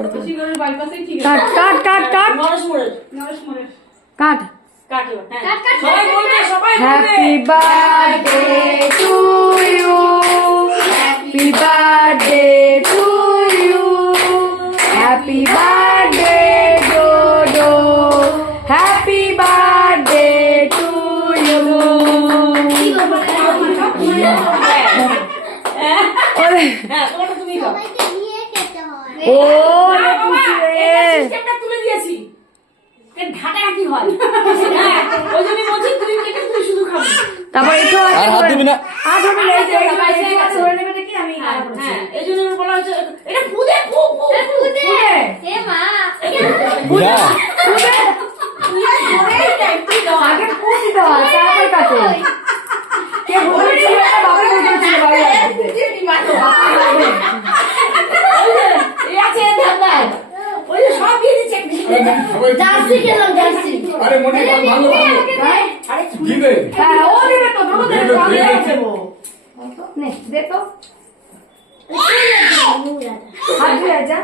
cut cut cut cut cut happy birthday to you happy birthday to you happy birthday Dodo happy birthday to you ও তুলে দিয়েছি ঘাটাঘাটি হয় ওই জন্য বলছি তুই কেটে তুই শুধু খাবি তারপর একটু আর হাত দিবি না হাত ধরে এই যে ধরে নেবে দেখি আমি হ্যাঁ এই জন্য বলা হচ্ছে এটা ফুদে ফুদে এ মা বুঝা আগে পুষি দাও তারপর কাটে কে বলেছিল বাবা বলেছিল বাবা এই আছে দাদা ওই সব দিয়ে দিচ্ছে জার্সি খেলাম জার্সি আরে মনে কর ভালো আরে দিবে হ্যাঁ ও দিবে তো ভালো দেবে আমি দেবো নে দেখো হাত দিয়ে যা